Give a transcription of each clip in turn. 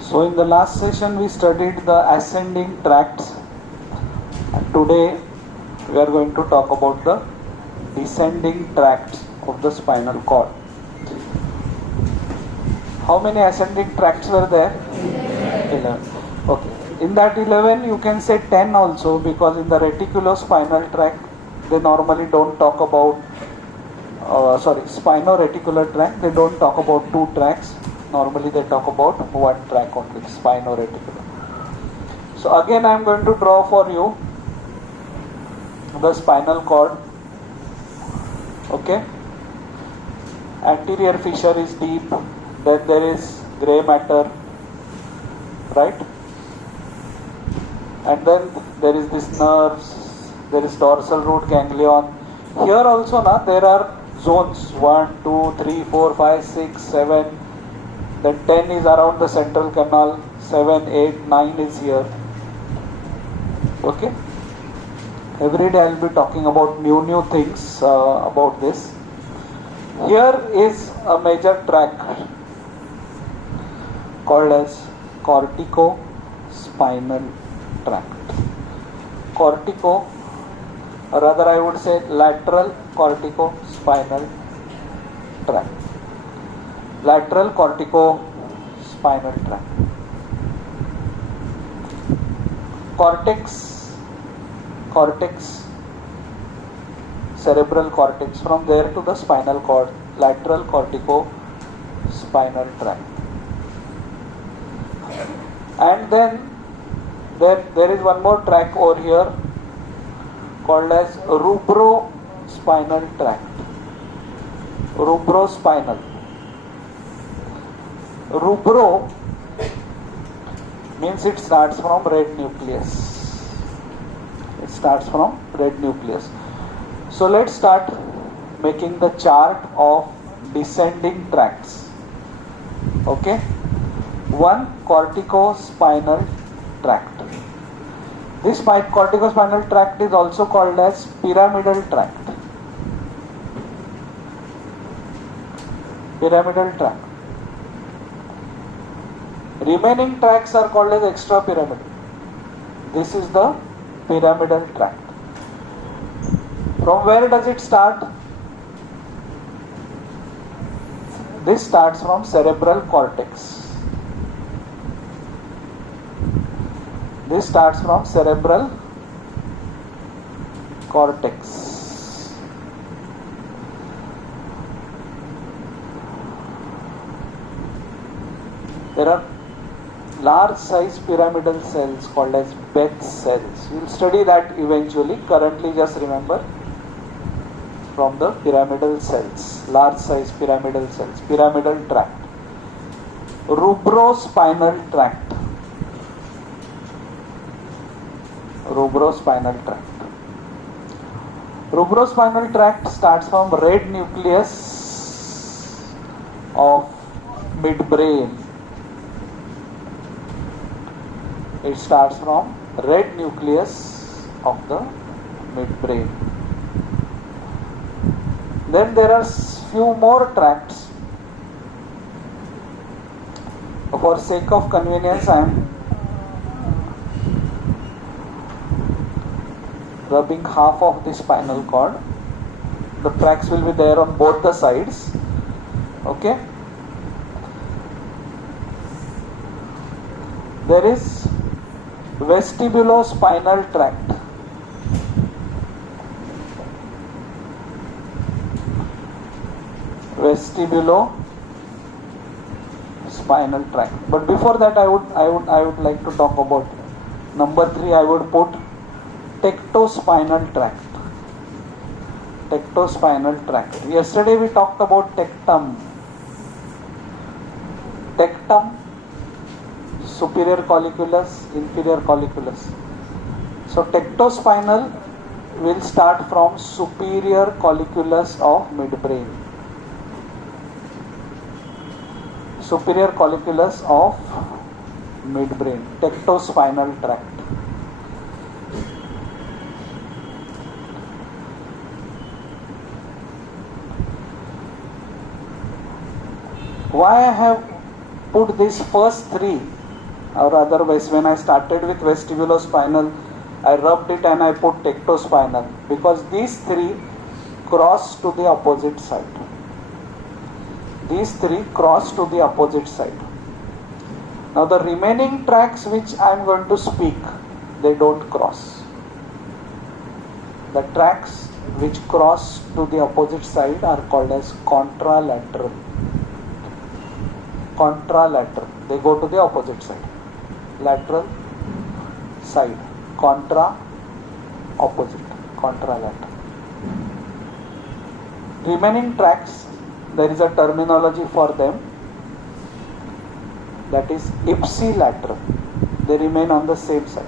So in the last session we studied the ascending tracts, and today we are going to talk about the descending tracts of the spinal cord. How many ascending tracts were there? 11. Okay. In that 11 you can say 10 also, because in the reticulospinal tract they normally don't talk about spino-reticular tract, they don't talk about two tracts. Normally they talk about one tract only, spino-reticular. So again I am going to draw for you the spinal cord. Okay. Anterior fissure is deep, then there is grey matter, right? And then there is this nerves, there is dorsal root ganglion. Here also there are zones 1, 2, 3, 4, 5, 6, 7. Then 10 is around the central canal, 7, 8, 9 is here. Okay. Every day I will be talking about new things about this. Here is a major tract called as corticospinal tract. Cortico, or rather I would say lateral corticospinal tract. Lateral corticospinal tract. Cortex, cerebral cortex, from there to the spinal cord, lateral corticospinal tract. And then there is one more tract over here called as rubrospinal tract. Rubrospinal. Rubro means it starts from red nucleus. It starts from red nucleus. So let's start making the chart of descending tracts. Okay. One, corticospinal tract. This corticospinal tract is also called as pyramidal tract. Pyramidal tract. Remaining tracts are called as extrapyramidal. This is the pyramidal tract. From where does it start? This starts from cerebral cortex. This starts from cerebral cortex. There are large size pyramidal cells called as Betz cells. We will study that eventually. Currently just remember from the pyramidal cells, large size pyramidal cells, pyramidal tract. Rubrospinal tract. Rubrospinal tract. Rubrospinal tract starts from red nucleus of midbrain. It starts from red nucleus of the midbrain. Then there are few more tracts. For sake of convenience, I am rubbing half of the spinal cord. The tracts will be there on both the sides. Okay. There is vestibulospinal tract. Vestibulospinal tract. But before that, I would like to talk about number 3. I would put tectospinal tract. Tectospinal tract. Yesterday we talked about tectum. Tectum, superior colliculus, inferior colliculus. So tectospinal will start from superior colliculus of midbrain. Superior colliculus of midbrain. Tectospinal tract. Why I have put these first three or otherwise when I started with vestibulospinal, I rubbed it and I put tectospinal because these three cross to the opposite side. These three cross to the opposite side. Now the remaining tracks which I am going to speak, they don't cross. The tracks which cross to the opposite side are called as contralateral. Contralateral. They go to the opposite side. Lateral, side. Contra, opposite. Contralateral. Remaining tracks, there is a terminology for them, that is ipsilateral. They remain on the same side.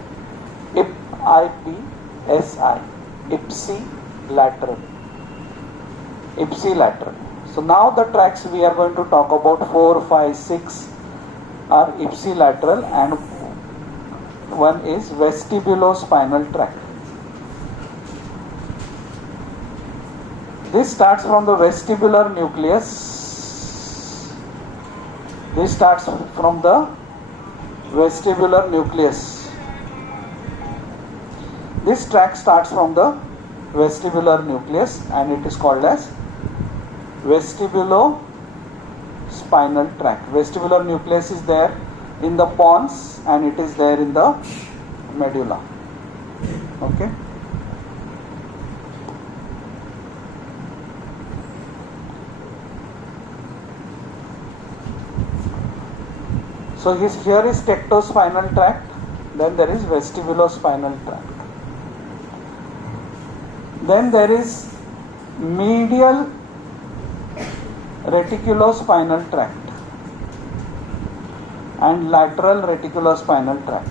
I-P-S-I. Ipsilateral. Ipsilateral. So now the tracks we are going to talk about 4, 5, 6 are ipsilateral and one is vestibulospinal tract. This starts from the vestibular nucleus. This starts from the vestibular nucleus. This tract starts from the vestibular nucleus and it is called as vestibulospinal tract. Vestibular nucleus is there in the pons and it is there in the medulla. Okay. So here is tectospinal tract, then there is vestibulospinal tract. Then there is medial reticulospinal tract and lateral reticulospinal tract.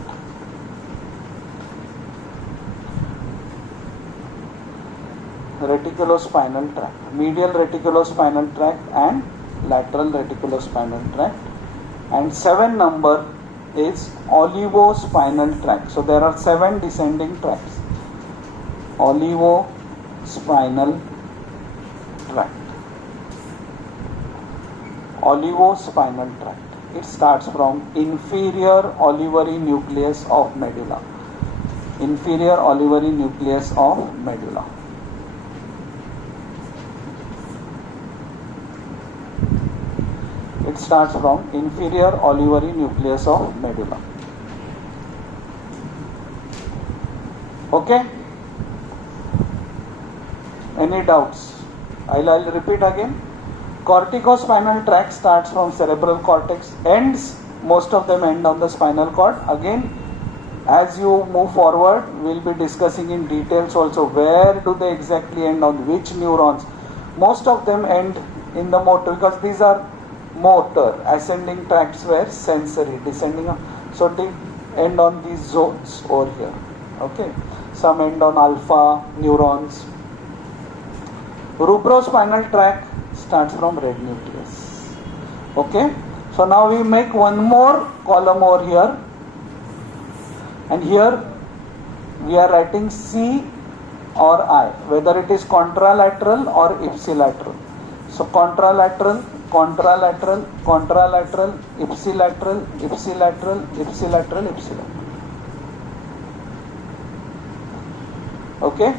Reticulospinal tract, medial reticulospinal tract and lateral reticulospinal tract. And 7 number is olivospinal tract. So there are 7 descending tracts. Olivospinal tract. Olivospinal tract. It starts from inferior olivary nucleus of medulla. Inferior olivary nucleus of medulla. It starts from inferior olivary nucleus of medulla. Okay? Any doubts? I'll repeat again. Corticospinal tract starts from cerebral cortex, ends, most of them end on the spinal cord. Again, as you move forward, we'll be discussing in details also where do they exactly end, on which neurons. Most of them end in the motor because these are motor. Ascending tracts were sensory, descending so they end on these zones over here. Okay, some end on alpha neurons. Rubrospinal tract starts from red nucleus. Okay, so now we make one more column over here, and here we are writing C or I, whether it is contralateral or ipsilateral. So contralateral, contralateral, contralateral, ipsilateral, ipsilateral, ipsilateral, ipsilateral. Okay?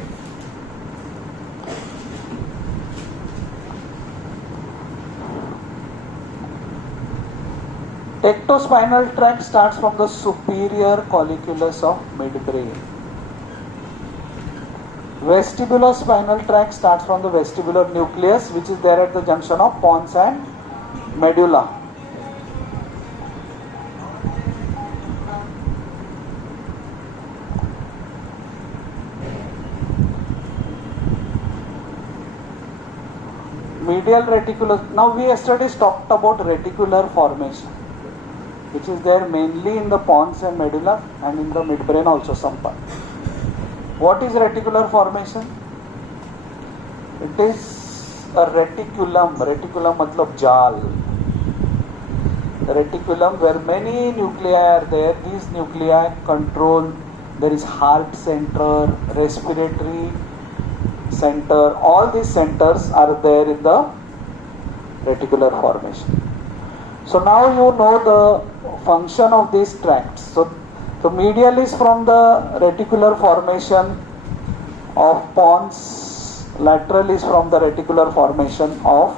Tectospinal tract starts from the superior colliculus of midbrain. Vestibulospinal tract starts from the vestibular nucleus, which is there at the junction of pons and medulla. Medial reticulus. Now we yesterday talked about reticular formation, which is there mainly in the pons and medulla and in the midbrain also some part. What is reticular formation? It is a reticulum. Reticulum matlab jal. Reticulum where many nuclei are there. These nuclei control. There is heart center, respiratory center. All these centers are there in the reticular formation. So now you know the function of these tracts. So the medial is from the reticular formation of pons, lateral is from the reticular formation of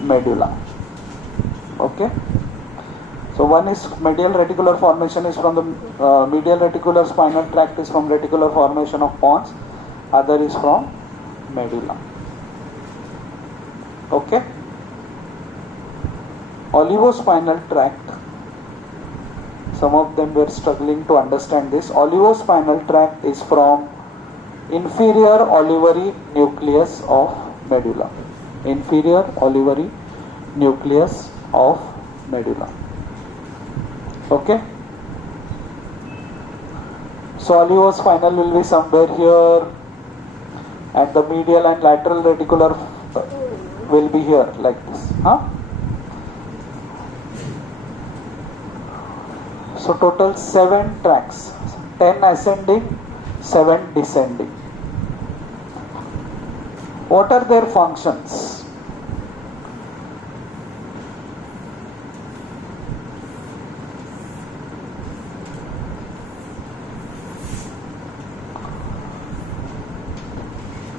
medulla. Okay. So one is medial reticular formation is from the medial reticular spinal tract is from reticular formation of pons, other is from medulla. Okay. Olivospinal tract. Some of them were struggling to understand this. Olivospinal tract is from inferior olivary nucleus of medulla. Inferior olivary nucleus of medulla. Okay. So olivosspinal will be somewhere here, and the medial and lateral reticular will be here like this. So total 7 tracts, 10 ascending, 7 descending. What are their functions?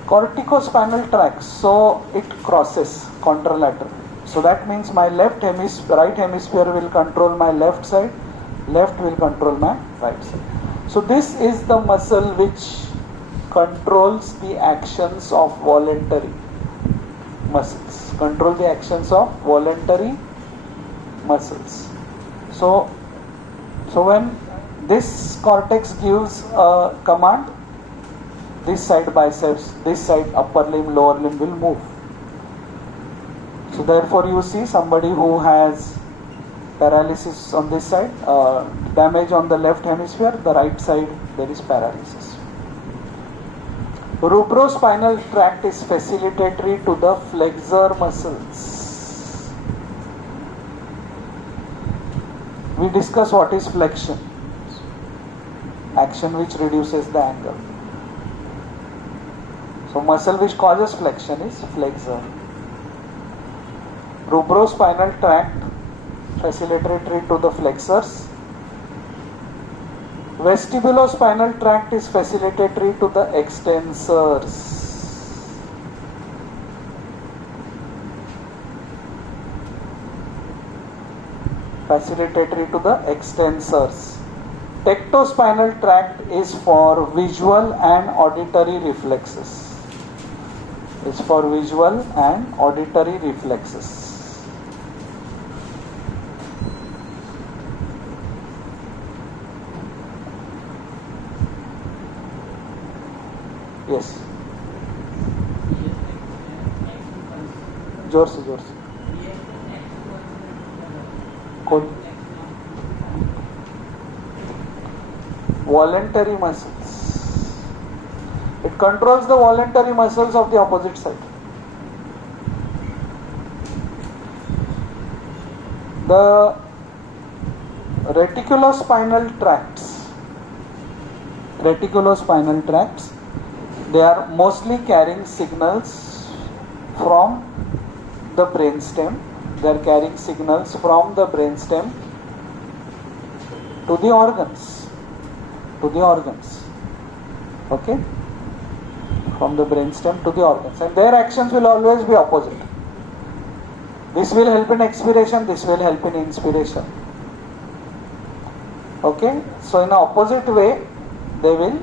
Corticospinal tract, so it crosses contralateral. So that means my right hemisphere will control my left side, left will control my right side. So this is the muscle which controls the actions of voluntary muscles. Control the actions of voluntary muscles. So when this cortex gives a command, this side biceps, this side upper limb, lower limb will move. So therefore you see somebody who has paralysis on this side, damage on the left hemisphere, the right side there is paralysis. Rubrospinal tract is facilitatory to the flexor muscles. We discuss what is flexion. Action which reduces the angle. So muscle which causes flexion is flexor. Rubrospinal tract facilitatory to the flexors. Vestibulospinal tract is facilitatory to the extensors. Facilitatory to the extensors. Tectospinal tract is for visual and auditory reflexes. Is for visual and auditory reflexes. Yes. जोर से कौन? Voluntary muscles. It controls the voluntary muscles of the opposite side. The reticulospinal tracts, they are mostly carrying signals from the brainstem. They are carrying signals from the brainstem to the organs. Okay? From the brainstem to the organs, and their actions will always be opposite. This will help in expiration, this will help in inspiration. Okay, so in an opposite way they will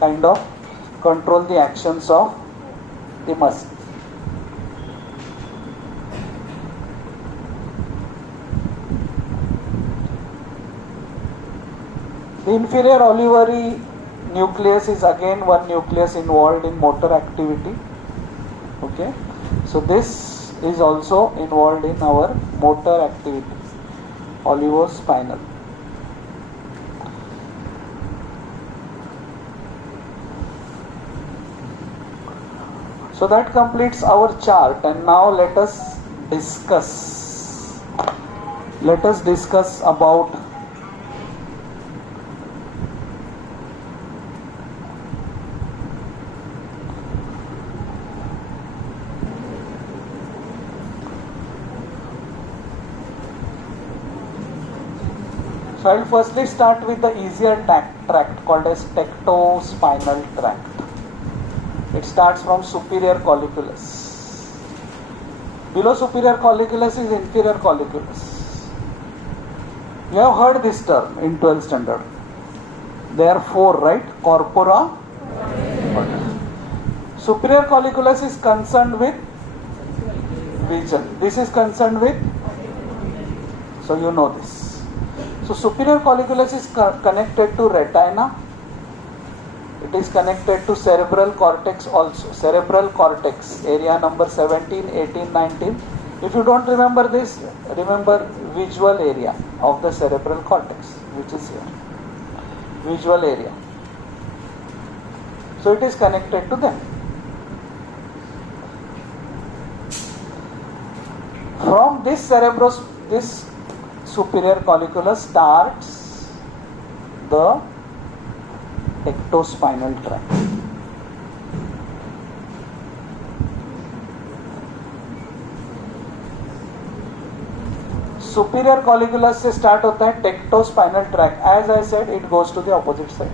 kind of control the actions of the muscle. The inferior olivary nucleus is again one nucleus involved in motor activity. Okay, so this is also involved in our motor activity, olivospinal. So that completes our chart, and now let us discuss about I'll firstly start with the easier tract called as tectospinal tract. It starts from superior colliculus. Below superior colliculus is inferior colliculus. You have heard this term in 12th standard. There are four, right? Corpora. Superior colliculus is concerned with vision. This is concerned with, so you know this. So superior colliculus is connected to retina. It is connected to cerebral cortex also. Cerebral cortex, area number 17, 18, 19. If you don't remember this, remember visual area of the cerebral cortex, which is here. Visual area. So it is connected to them. From this this superior colliculus starts the tectospinal tract. Superior colliculus से start होता है tectospinal tract. As I said it goes to the opposite side.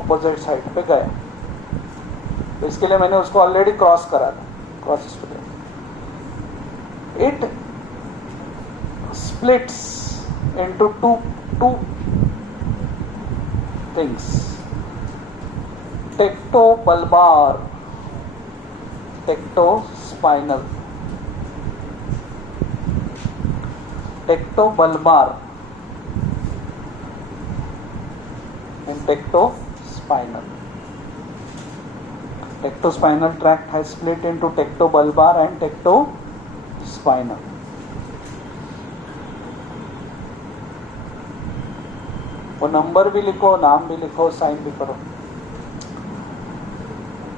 Opposite side पे गया, तो इसके लिए मैंने उसको ऑलरेडी क्रॉस करा था. Cross it splits into two things. Tectobulbar, tectospinal. Tectobulbar and tectospinal. Tectospinal tract has split into tectobulbar and tectospinal. वो नंबर भी लिखो, नाम भी लिखो, साइन भी करो.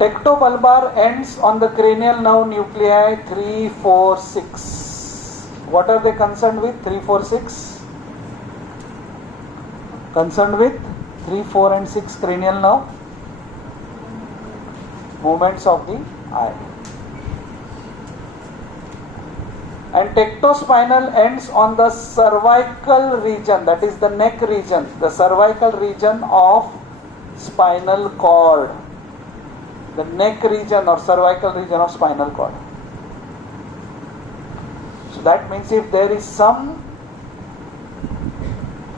Tectobulbar ends on the cranial nerve nuclei 3, 4, 6. What are they concerned with? 3, 4, 6. Concerned with 3, 4 and 6 cranial nerve. Movements of the eye. And tectospinal ends on the cervical region, that is the neck region, the cervical region of spinal cord. The neck region or cervical region of spinal cord. So that means if there is some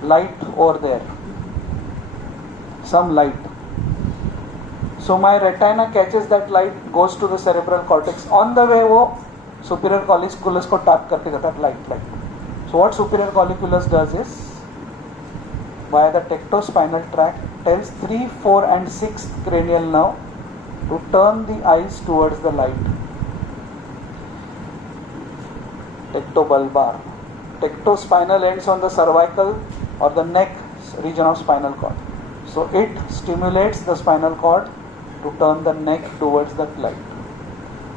light over there, some light, so my retina catches that light, goes to the cerebral cortex. On the way वो superior colliculus को tap करके जाता है light. So what superior colliculus does is, via the tectospinal tract, tells 3, 4 and 6 cranial nerve to turn the eyes towards the light. Tectobulbar. Tectospinal ends on the cervical or the neck region of spinal cord. So it stimulates the spinal cord to turn the neck towards that light.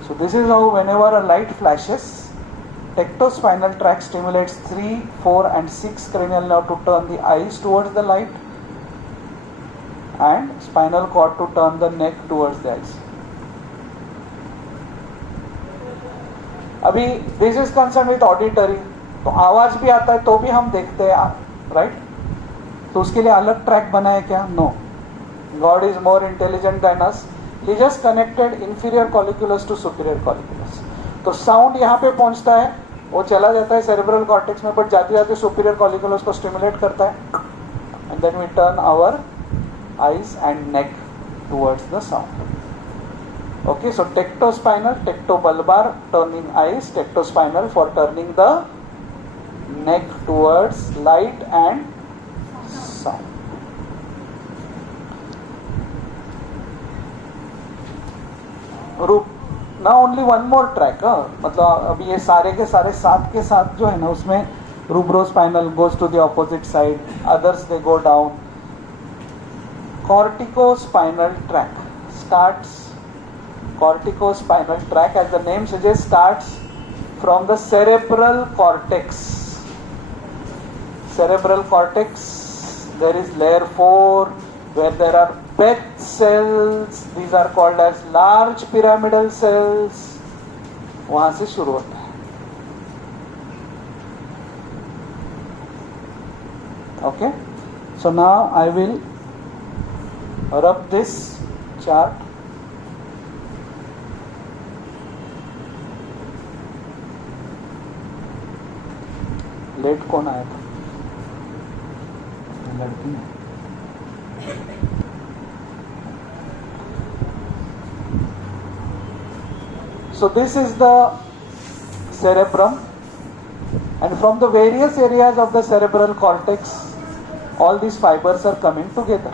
So this is how whenever a light flashes, tectospinal tract stimulates 3, 4 and 6 cranial nerve to turn the eyes towards the light and spinal cord to turn the neck towards the eyes. अभी this is concerned with auditory, तो आवाज भी आता है तो भी हम देखते हैं, राइट? तो उसके लिए अलग ट्रैक बना है क्या? No. God is more intelligent than us. He just connected inferior colliculus to superior colliculus. तो साउंड यहाँ पे पहुँचता है, वो चला जाता है सेरेब्रल कॉर्टेक्स में, बट जाते जाते सुपीरियर कॉलिकुलस को स्टिमुलेट करता है, and then we turn our eyes and neck towards the sound. Okay, so tectospinal, tectobulbar turning eyes, tectospinal for turning the neck towards light and sound. Now only one more track. मतलब अभी ये सारे के सारे साथ के साथ जो है ना, उसमें rubrospinal goes to the opposite side, others they go down. Corticospinal tract starts. Corticospinal tract, as the name suggests, starts from the cerebral cortex. Cerebral cortex. There is layer 4 where there are Beth cells. These are called as large pyramidal cells. वहां से शुरू होता है. Okay, so now I will rub this chart. Late कौन आया था? लड़की है. So this is the cerebrum, and from the various areas of the cerebral cortex, all these fibers are coming together.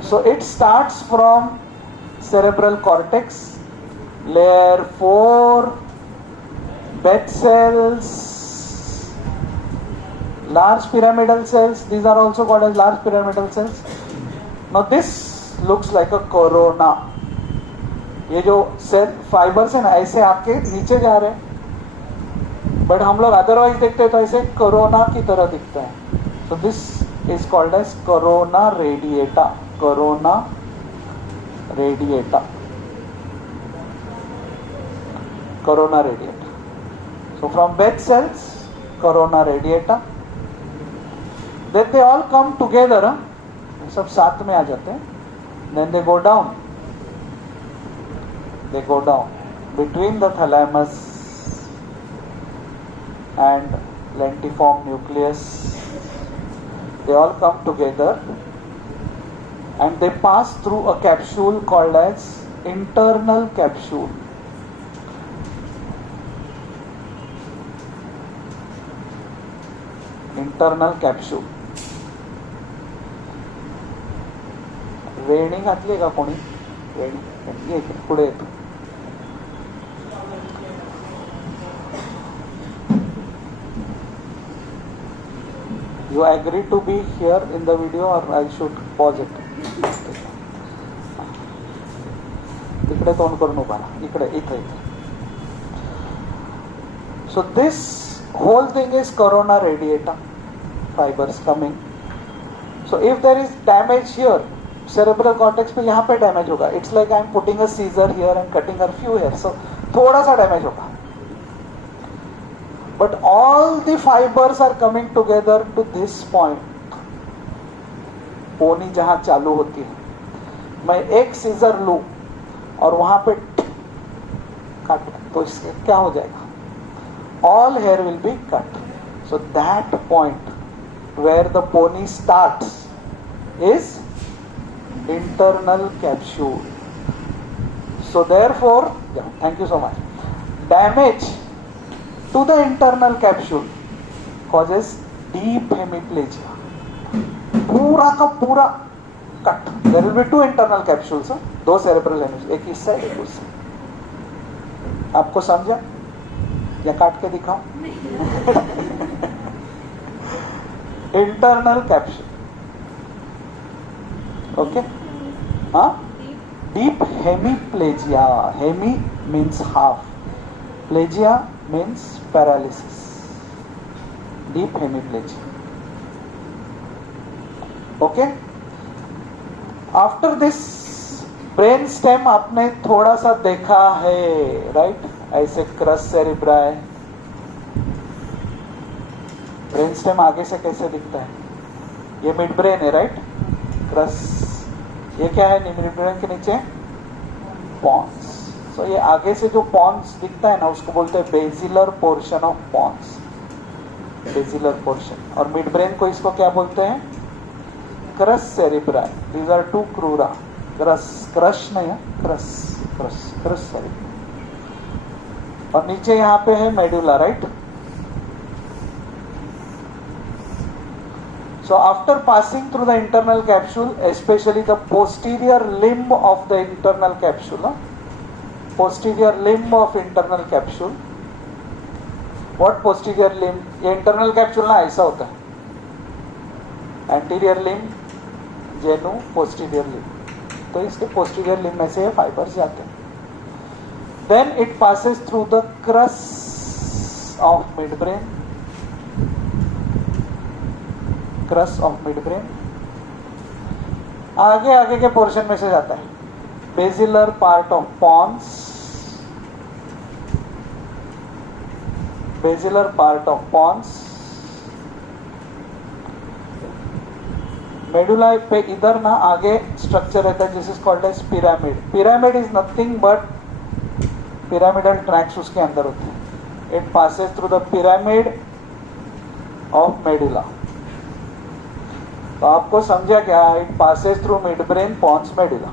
So it starts from cerebral cortex, layer 4, bed cells, large pyramidal cells. These are also called as large pyramidal cells. Now this looks like a corona. ये जो cell fibres है ना, ऐसे आपके नीचे जा रहे हैं, बट हम लोग अदरवाइज देखते हैं तो ऐसे कोरोना की तरह दिखता है. So this is called as corona radiata. Corona radiata. Corona radiata. So from bed cells, corona radiata. Then they all come together. सब साथ में आ जाते हैं. Then they go down. They go down between the thalamus and lentiform nucleus. They all come together and they pass through a capsule called as internal capsule. Internal capsule. वेणी घातली का कोणी? वेणी ये पुढे येतो. You agree to be here in the video or I should pause it? इकडे तोंड करून उभा राहा. इकडे इथे. So this whole thing is corona radiata, fibers coming. So if there is damage here, cerebral cortex पे यहाँ पे डैमेज होगा. It's like I am putting a scissor here and cutting her few hair. So थोड़ा सा damage होगा, but all the fibres are coming together to this point. पोनी जहां चालू होती है, मैं एक सीजर लूं और वहां पे काट तो इसके क्या हो जाएगा? All hair will be cut. So that point where the pony starts is internal capsule. So therefore, thank you so much. Damage to the internal capsule causes deep hemiplegia. पूरा का पूरा cut. There will be two internal capsules, दो cerebral hemispheres, एक इस side एक उस side. आपको समझा या काट के दिखाऊं? Internal capsule. Okay? Deep hemiplegia. Hemi means half. Plegia means paralysis. Deep hemiplegia. Okay? After this, brain stem आपने थोड़ा सा देखा है, राइट? ऐसे क्रस सेरिब्राई. ब्रेन स्टेम आगे से कैसे दिखता है? ये मिड ब्रेन है, राइट? क्रस. ये क्या है मिड ब्रेन के नीचे? पॉन्स. सो ये आगे से जो पॉन्स दिखता है ना, उसको बोलते हैं basilar portion of pons. Basilar portion. और मिड ब्रेन को इसको क्या बोलते हैं? Crus cerebri. These are two crura. Crush नहीं है, क्रस सेरिब्राई. और नीचे यहाँ पे है medulla, right? So after passing through the internal capsule, especially the posterior limb of the internal capsule, posterior limb of internal capsule. What posterior limb? ये internal capsule ना ऐसा होता है. Anterior limb, genu, posterior limb. तो इसके posterior limb में से fibers जाते हैं. Then it passes through the crus of midbrain. Crus of mid brain. आगे आगे के पोर्शन में से जाता है. Basilar part of pons, basilar part of pons, medulla पे इधर ना आगे स्ट्रक्चर रहता है, जिस is called as pyramid. Pyramid is nothing but pyramidal tracts उसके अंदर होते हैं. It passes through the pyramid of medulla. तो आपको समझा क्या? It passes through mid brain, pons, medulla.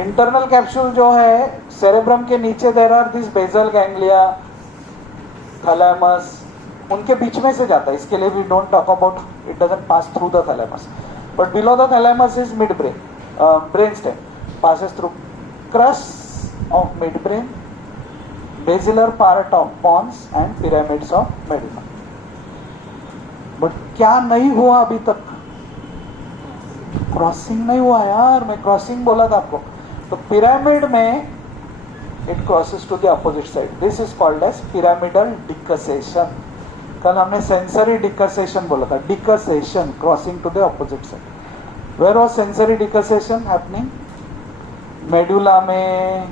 Internal capsule जो है सेरेब्रम के नीचे, there are this basal ganglia, thalamus, उनके बीच में से जाता है. इसके लिए we don't talk about, it doesn't pass through the thalamus, but below the thalamus is mid brain, brain stem. Passes through crust of mid brain, basilar part of pons and pyramids of medulla. But क्या नहीं हुआ अभी तक? Crossing नहीं हुआ यार. मैं crossing बोला था आपको. तो पिरामिड में it crosses to the opposite side. This is called as pyramidal decussation. कल हमने सेंसरी डिकसेशन बोला था. Decussation, crossing to the opposite side. Where was sensory decussation happening? Medulla में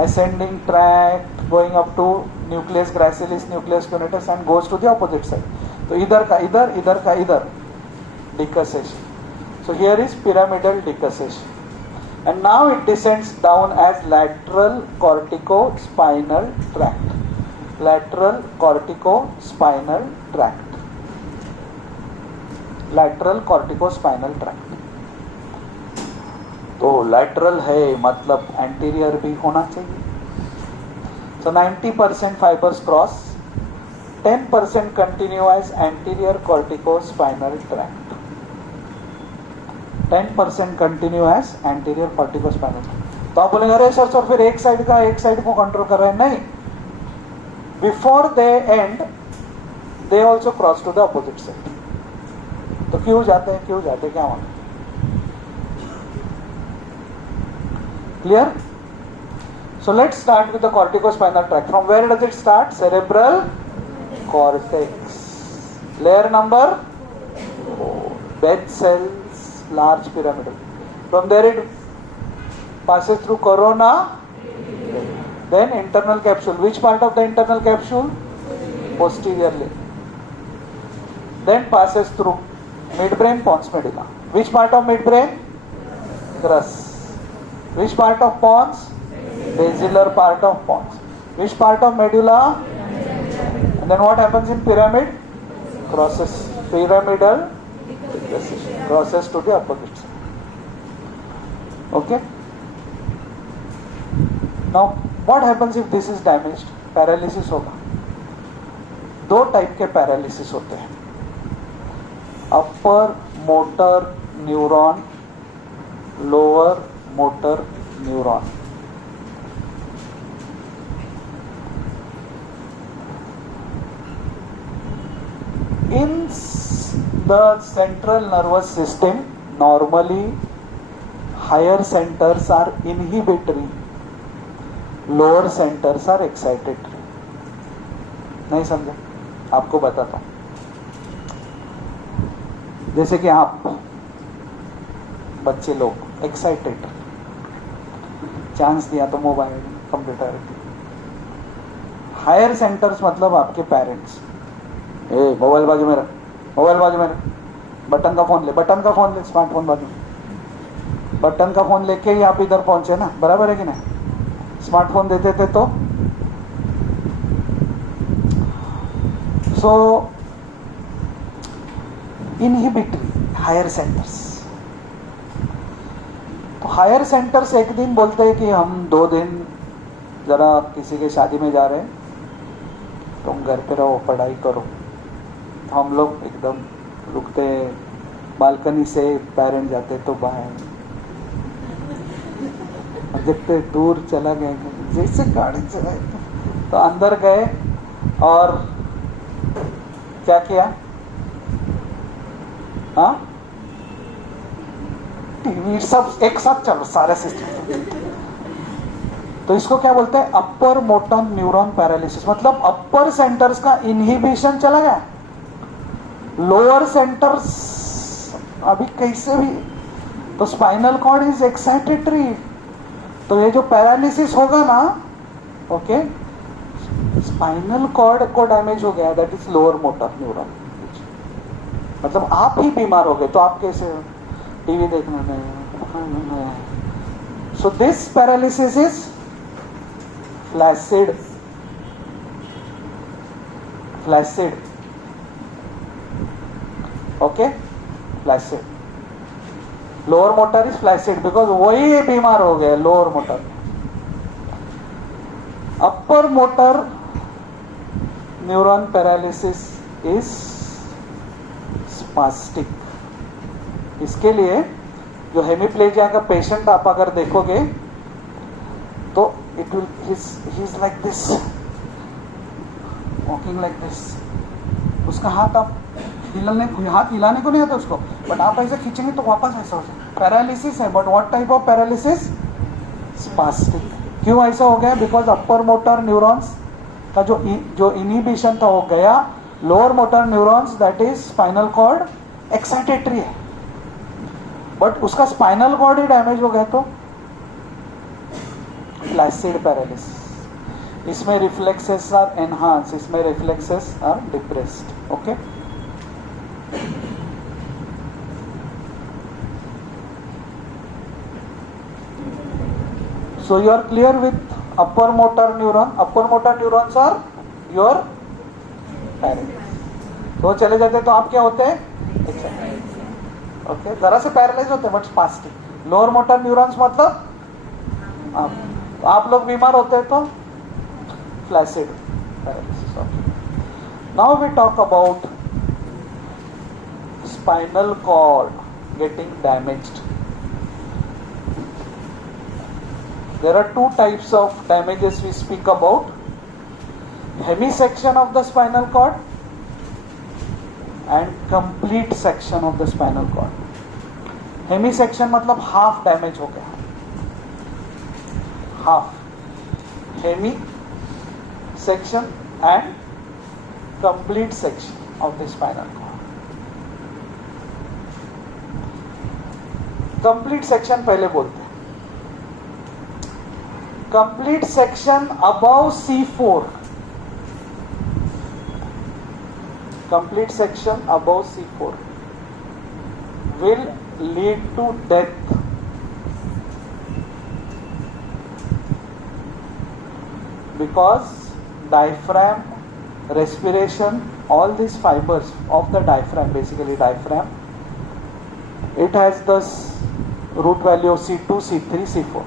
ascending tract going up to nucleus gracilis, nucleus cuneatus and goes to the opposite side. तो इधर का इधर, इधर का इधर, decussation. So here is pyramidal decussation. And now it descends down as lateral corticospinal tract. Lateral corticospinal tract. Lateral corticospinal tract. तो lateral है मतलब एंटीरियर भी होना चाहिए. So 90% fibres cross, 10% continue as anterior corticospinal tract. 10% continue as anterior corticospinal. तो आप बोलेंगे अरे सर फिर एक साइड का एक साइड को कंट्रोल कर रहे हैं. नहीं, before they and they also cross to the opposite side. तो क्यों जाते हैं, क्यों जाते हैं, क्या मालूम? Clear? So let's start with the corticospinal tract. From where does it start? Cerebral cortex. Layer number 4. Bed cells, large pyramidal. From there it passes through corona. Then internal capsule. Which part of the internal capsule? Posteriorly. Then passes through midbrain, pons, medulla. Which part of midbrain? Crus. Which part of pons? Basilar part of pons. Which part of medulla? And then what happens in pyramid? Crosses. Pyramidal decussation. Crosses to the opposite side. Okay? Now, what happens if this is damaged? Paralysis होगा. दो type के paralysis होते हैं. अपर motor neuron, lower motor neuron. In the central nervous system, normally higher centers are inhibitory, lower centers are excitatory. नहीं समझा? आपको बताता हूं. जैसे कि आप बच्चे लोग एक्साइटेड, चांस दिया तो मोबाइल, कंप्यूटर. हायर सेंटर्स मतलब आपके पेरेंट्स. ए मोबाइल बाजू में रख, मोबाइल बाजू में रख, बटन का फोन ले, बटन का फोन ले, स्मार्टफोन बाजू में. बटन का फोन लेके ही आप इधर पहुंचे ना, बराबर है कि नहीं? स्मार्टफोन देते थे तो सो इनहिबिटरी हायर सेंटर्स. तो हायर सेंटर्स एक दिन बोलते हैं कि हम 2 दिन जरा किसी के शादी में जा रहे हैं, तुम घर पे रहो, पढ़ाई करो. तो हम लोग एकदम रुकते, बालकनी से पेरेंट जाते तो बाहर, देखते दूर चला गए, जैसे गाड़ी चलाए तो अंदर गए और क्या किया? हाँ, टीवी सब एक साथ चलो, सारे सिस्टम. तो इसको क्या बोलते हैं? अपर मोटर न्यूरॉन पैरालिसिस. मतलब अपर सेंटर्स का इनहिबिशन चला गया, लोअर सेंटर्स अभी कैसे भी. तो स्पाइनल कॉर्ड इज एक्साइटेटरी, तो ये जो पैरालिसिस होगा ना, ओके, स्पाइनल कॉर्ड को डैमेज हो गया, that is lower motor neuron. मतलब आप ही बीमार हो गए तो आप कैसे टीवी देखने में. So this paralysis is flaccid. Flaccid, okay, flaccid. Lower motor is flaccid because वही बीमार हो गए, lower motor. Upper motor neuron paralysis is spastic. इसके लिए जो हेमिप्लेजिया का पेशेंट आप अगर देखोगे तो it will he is like this, walking like this. उसका हाथ आप हाथ हिलाने को नहीं आता उसको, बट आप ऐसे खींचेंगे तो वापस ऐसा हो जाए. पैरालिसिस है, but what type of paralysis? Spastic. क्यों ऐसा हो गया? बिकॉज अपर मोटर न्यूरॉन्स का जो इनिबिशन था वो गया. Lower motor neurons that is spinal cord excitatory है, बट उसका स्पाइनल कॉर्ड ही डैमेज हो गया तो फ्लैसिड पैरालिसिस. इसमें रिफ्लेक्सेस आर एनहांस, इसमें reflexes are depressed. Okay, so you are clear with upper motor neuron. Upper motor neurons are your paralysis. तो चले जाते तो आप क्या होते हैं? ओके, जरा से पैरालाइज होते हैं but spastic. Lower motor neurons मतलब आप लोग बीमार होते हैं तो flaccid paralysis. Okay, now we talk about spinal cord getting damaged. There are two types of damages we speak about. Hemisection of the spinal cord and complete section of the spinal cord. Hemisection मतलब half damage हो गया, half. Hemisection and complete section of the spinal cord. Complete section पहले बोलते हैं. Complete section above C4. Complete section above C4 will lead to death. Because diaphragm, respiration, all these fibers of the diaphragm, basically diaphragm, it has this root value of C2, C3, C4.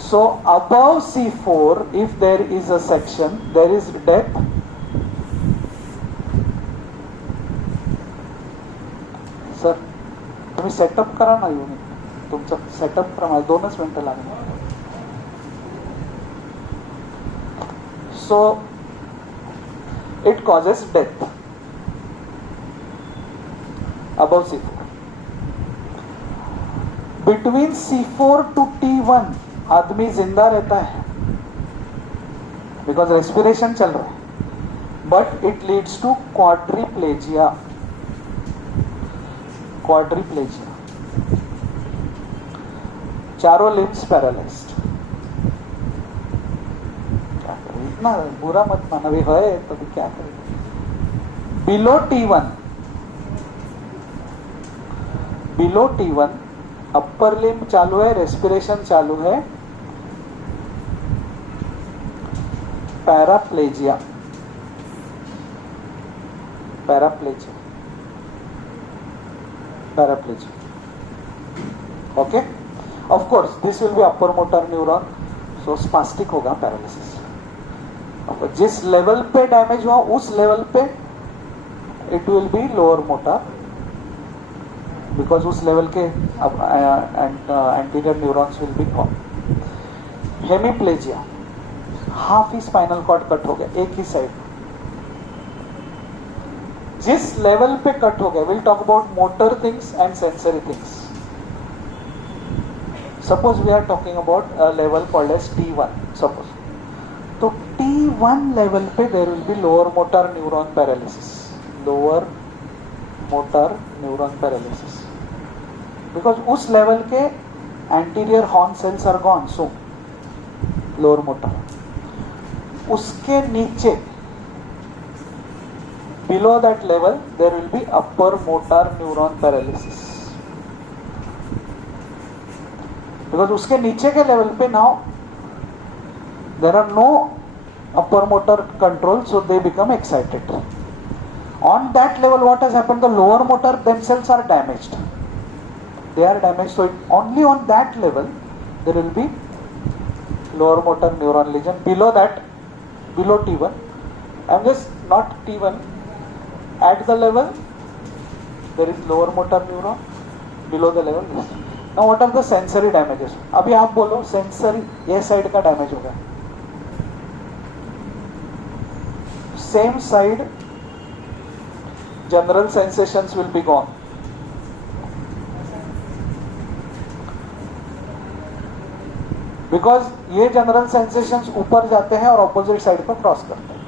So above C4, if there is a section, there is death. Sir, तुम्ही setup करा ना unit. तुमचं setup प्रमाणे 2च मिनिटं लागणार. So it causes death above C4. Between C4 to T1 आदमी जिंदा रहता है बिकॉज रेस्पिरेशन चल रहा है, but it leads to quadriplegia. Quadriplegia, चारों लिम्स पैरालाइज्ड. क्या करें, इतना बुरा मत माना, अभी है तो भी क्या करें. बिलो T1 अपर लिम्ब चालू है, रेस्पिरेशन चालू है, paraplegia. Paraplegia, paraplegia. Okay, of course this will be upper motor neuron, so spastic होगा पैरालिसिस. जिस लेवल पे डैमेज हुआ उस लेवल पे it will be lower motor, because उस लेवल के anterior neurons will be gone. Hemiplegia, half ही spinal cord cut हो गया, एक ही साइड. जिस लेवल पे कट हो गया, will talk about motor things and sensory things. Suppose we are talking about a level called as T1 suppose. तो T1 लेवल पे there will be lower motor neuron paralysis. Lower motor neuron paralysis because उस level के anterior horn cells are gone, so lower motor. उसके नीचे below that level there will be upper motor neuron paralysis, because उसके नीचे के level पे now there are no upper motor control, so they become excited. On that level what has happened, the lower motor themselves are damaged, they are damaged, so only on that level there will be lower motor neuron lesion. Below that, below T1, I'm just not T1, at the level there is lower motor neuron, below the level this. Now what are the sensory damages? अभी आप बोलो sensory ये side का damage होगा, same side general sensations will be gone. Because ये general sensations ऊपर जाते हैं और ऑपोजिट साइड पर क्रॉस करते हैं.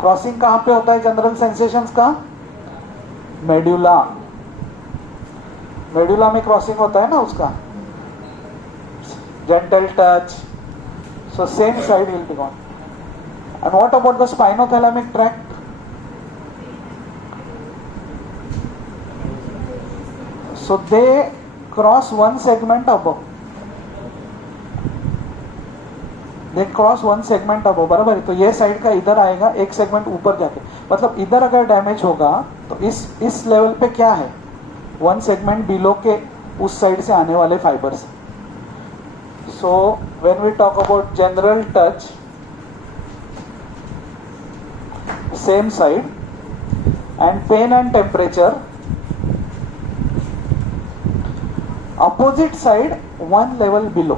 क्रॉसिंग कहां पे होता है जनरल सेंसेशंस का? मेड्यूला. मेड्यूला में क्रॉसिंग होता है ना उसका, gentle touch, so same side will be gone. And what about the spinothalamic tract? So they cross one segment above, they cross one segment above, बराबर है. तो ये साइड का इधर आएगा, एक सेगमेंट ऊपर जाके, मतलब इधर अगर डैमेज होगा तो इस लेवल पे क्या है, वन सेगमेंट बिलो के उस साइड से आने वाले fibres. So when we talk about general touch, same side, and pain and temperature, opposite side one level below,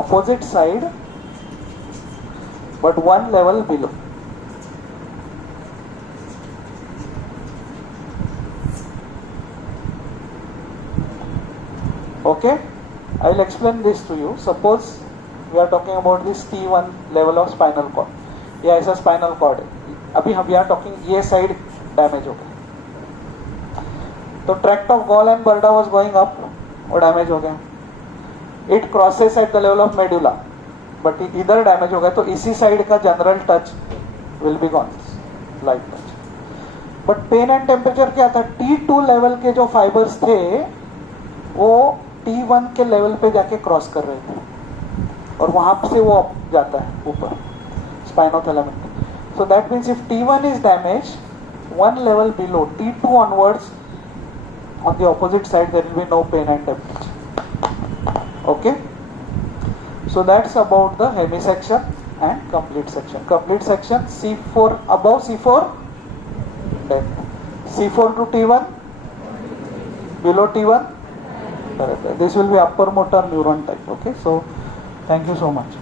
opposite side but one level below. Okay, I will explain this to you. Suppose we are talking about this T1 level of spinal cord. ये ऐसा spinal cord है. अभी हम we are talking ये side damage हो गया, तो tract of Goll and Burdach was going up, और डैमेज हो गया. It crosses at the level of medulla, but इधर डैमेज हो गया, तो इसी साइड का general touch will be gone, light touch. But pain and temperature क्या था, T2 लेवल के जो फाइबर्स थे वो T1 के लेवल पे जाके क्रॉस कर रहे थे, और वहां से वो जाता है ऊपर spinothalamic. So that means if T1 is damage, one level below, T2 onwards, on the opposite side there will be no pain and temperature. Okay, so that's about the hemisection and complete section. Complete section C4 above C4, then C4 to T1, below T1, this will be upper motor neuron type. Okay, so thank you so much.